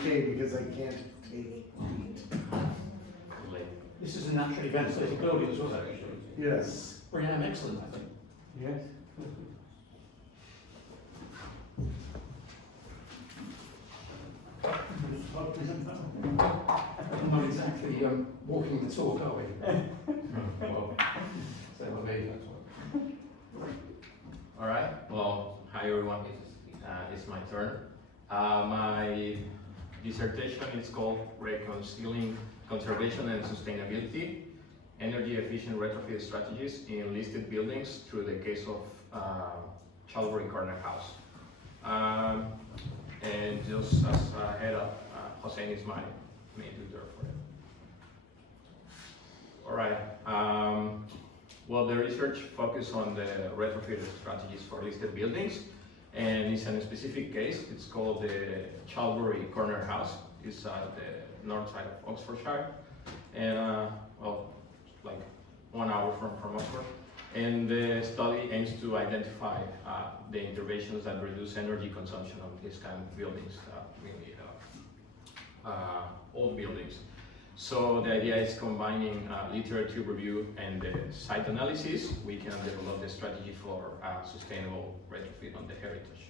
Okay, because I can't take heat. This is a naturally ventilated building as well, actually. Yes. Brian, excellent, I think. Yes. Not exactly walking the talk, are we? Well, so maybe that's one. All right. Well, hi everyone. It's my turn. My dissertation is called Reconciling Conservation and Sustainability: Energy Efficient Retrofit Strategies in Listed Buildings through the case of Chalbury Corner House. And just as a head up, Hossein is my main tutor for it. All right. Well, the research focused on the retrofit strategies for listed buildings, and it's in a specific case. It's called the Chalbury Corner House. It's at the north side of Oxfordshire, and well, like 1 hour from Oxford. And the study aims to identify the interventions that reduce energy consumption of these kind of buildings, mainly old buildings. So the idea is combining literature review and the site analysis. We can develop the strategy for sustainable retrofit on the heritage.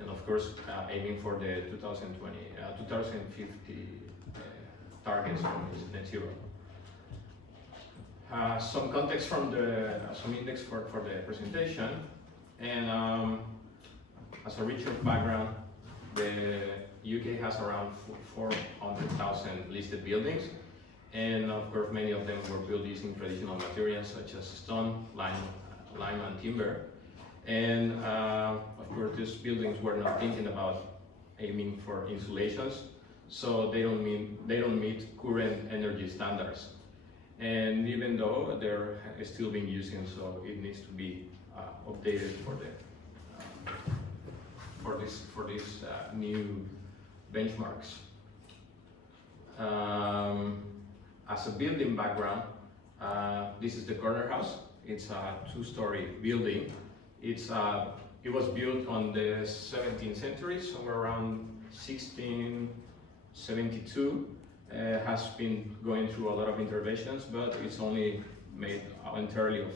And of course, aiming for the 2050 targets from net zero. Some context from some index for the presentation. And as a research background, the UK has around 400,000 listed buildings, and of course many of them were built using traditional materials such as stone, lime and timber. And of course these buildings were not thinking about aiming for insulations, so they don't meet current energy standards. And even though they're still being used, so it needs to be updated for these new benchmarks. As a building background, this is the corner house. It's a two-story building. It was built on the 17th century, somewhere around 1672. Has been going through a lot of interventions, but it's only made entirely of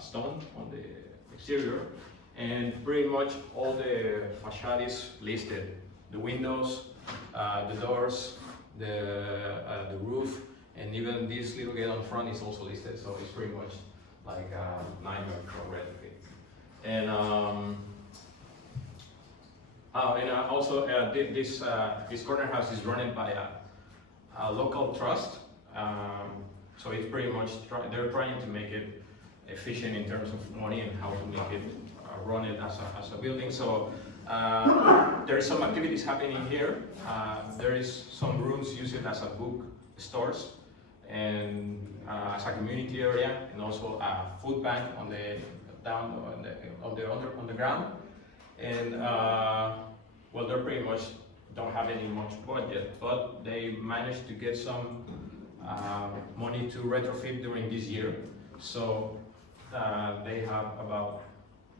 stone on the exterior. And pretty much all the facade is listed. The windows, the doors, the roof, and even this little gate on front is also listed. So it's pretty much like a nightmare for retrofit. And also this corner house is run by a local trust. So it's pretty much they're trying to make it efficient in terms of money and how to make it run it as a building. So there is some activities happening here. There is some rooms used as a book stores and as a community area, and also a food bank on the ground. And well, they pretty much don't have any much budget, but they managed to get some money to retrofit during this year. So they have about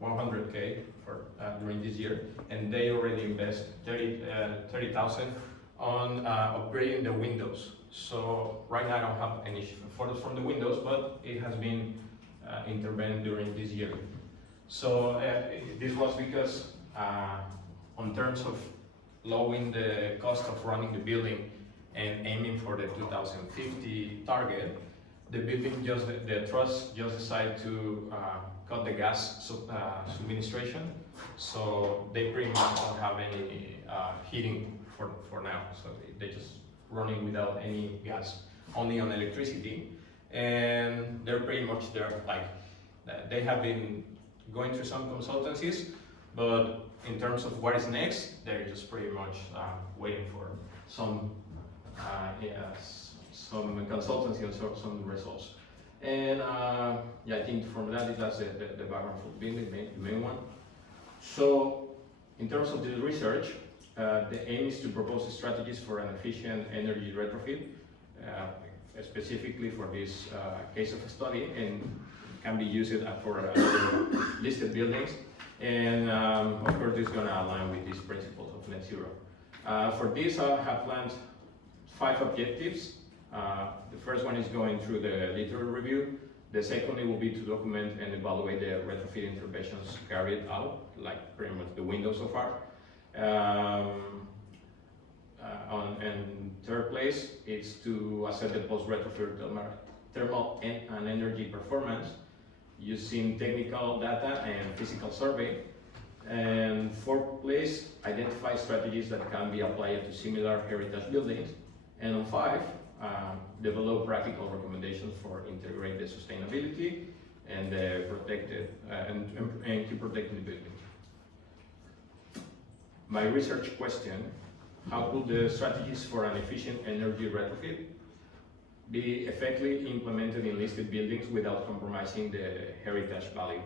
100K for during this year, and they already invest 30,000 on upgrading the windows. So right now I don't have any photos from the windows, but it has been intervened during this year. So this was because on terms of lowering the cost of running the building and aiming for the 2050 target, the trust just decided to cut the gas administration. So they pretty much don't have any heating for now. So they just running without any gas, only on electricity. And they're pretty much there, like they have been going through some consultancies, but in terms of what is next, they're just pretty much waiting for some consultancy and some results. And yeah, I think from that's the background for building, the main one. So in terms of the research, the aim is to propose strategies for an efficient energy retrofit, specifically for this case of a study, and can be used for listed buildings. And of course, this is going to align with these principles of net zero. For this, I have planned 5 objectives. The first one is going through the literature review. The second will be to document and evaluate the retrofit interventions carried out, like pretty much the windows so far. And third place is to assess the post-retrofit thermal and energy performance using technical data and physical survey. And fourth place, identify strategies that can be applied to similar heritage buildings. And on 5, develop practical recommendations for integrate the sustainability and protected and keep protecting the building. My research question: how could the strategies for an efficient energy retrofit be effectively implemented in listed buildings without compromising the heritage value?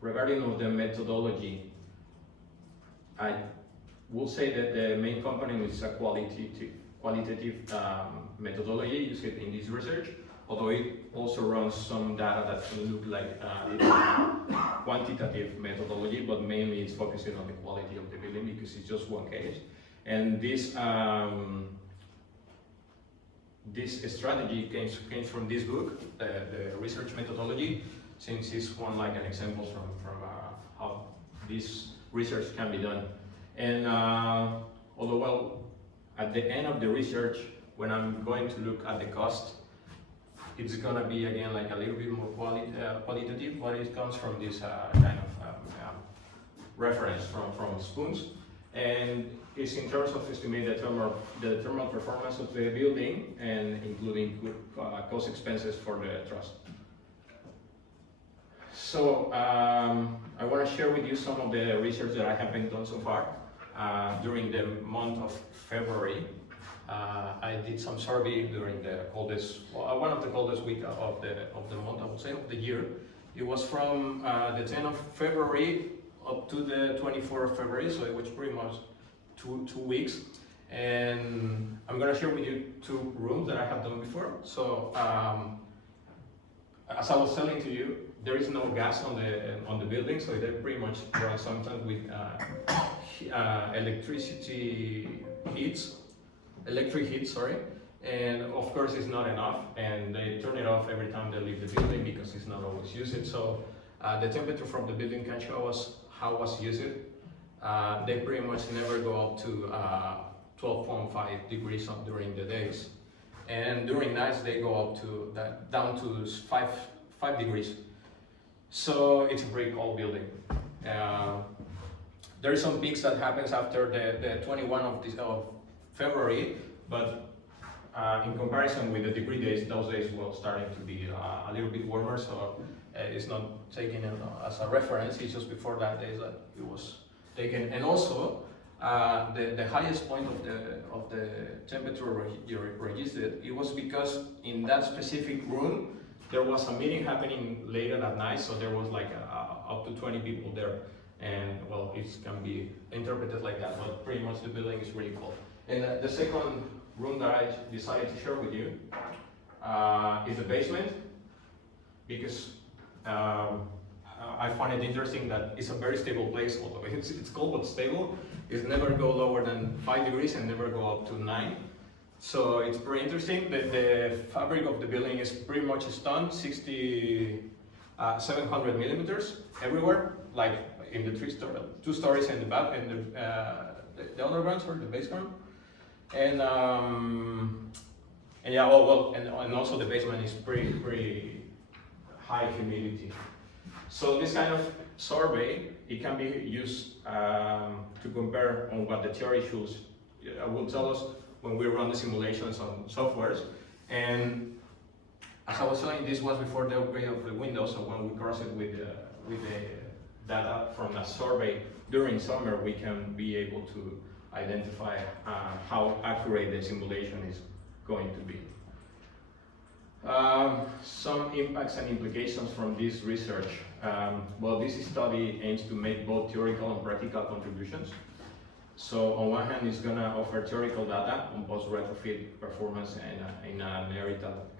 Regarding of the methodology, I will say that the main component is a qualitative methodology used in this research, although it also runs some data that can look like it's a quantitative methodology, but mainly it's focusing on the quality of the building because it's just one case. And this strategy came from this book, the research methodology, since it's one like an example from how this research can be done. And although, well, at the end of the research, when I'm going to look at the cost, it's gonna be again like a little bit more qualitative, but it comes from this kind of reference from Spoons, and it's in terms of estimate the thermal performance of the building and including cost expenses for the trust. So I want to share with you some of the research that I have been done so far. During the month of February, I did some survey during the coldest, one of the coldest week of the month, I would say, of the year. It was from the 10th of February up to the 24th of February, so it was pretty much two weeks. And I'm gonna share with you 2 rooms that I have done before. So as I was telling to you, there is no gas on the building, so they pretty much run sometimes with electric heat, sorry. And of course it's not enough, and they turn it off every time they leave the building because it's not always used. So the temperature from the building can show us how was used. They pretty much never go up to 12.5 degrees during the days, and during nights they go up to down to 5 degrees. So it's a very cold building. There is some peaks that happens after the 21 of February, but in comparison with the degree days, those days were starting to be a little bit warmer, so it's not taken as a reference. It's just before that days that it was taken. And also, the highest point of the temperature registered, it was because in that specific room there was a meeting happening later at night, so there was like up to 20 people there, and well, it can be interpreted like that, but pretty much the building is really cold. And the second room that I decided to share with you is the basement, because I find it interesting that it's a very stable place, although it's cold but stable. It's never go lower than 5 degrees and never go up to 9. So it's pretty interesting. The fabric of the building is pretty much stone, 700 millimeters everywhere, like in the 2 stories and the back and the underground or the basement. And yeah, and also the basement is pretty high humidity. So this kind of survey, it can be used to compare on what the theory shows. Will tell us when we run the simulations on softwares. And as I was saying, this was before the upgrade of the Windows, so when we cross it with the data from a survey during summer, we can be able to identify how accurate the simulation is going to be. Some impacts and implications from this research. Well, this study aims to make both theoretical and practical contributions. So on one hand, it's going to offer theoretical data on post-retrofit performance in an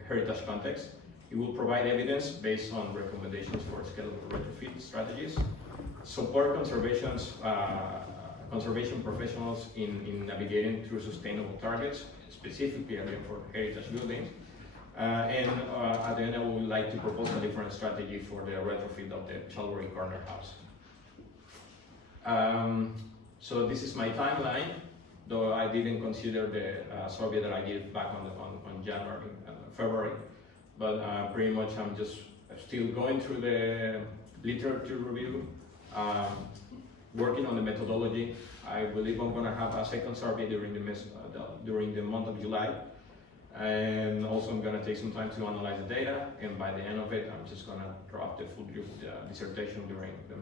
heritage context. It will provide evidence based on recommendations for scalable retrofit strategies. support conservation professionals in navigating through sustainable targets, specifically again for heritage buildings. At the end, I would like to propose a different strategy for the retrofit of the Chalbury Corner House. So this is my timeline, though I didn't consider the survey that I did back on January, February. But pretty much I'm just still going through the literature review, working on the methodology. I believe I'm going to have a second survey during the month of July. And also I'm going to take some time to analyze the data, and by the end of it, I'm just going to draft the full dissertation during the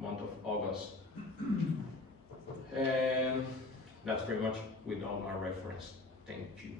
month of August. And that's pretty much with all my reference. Thank you.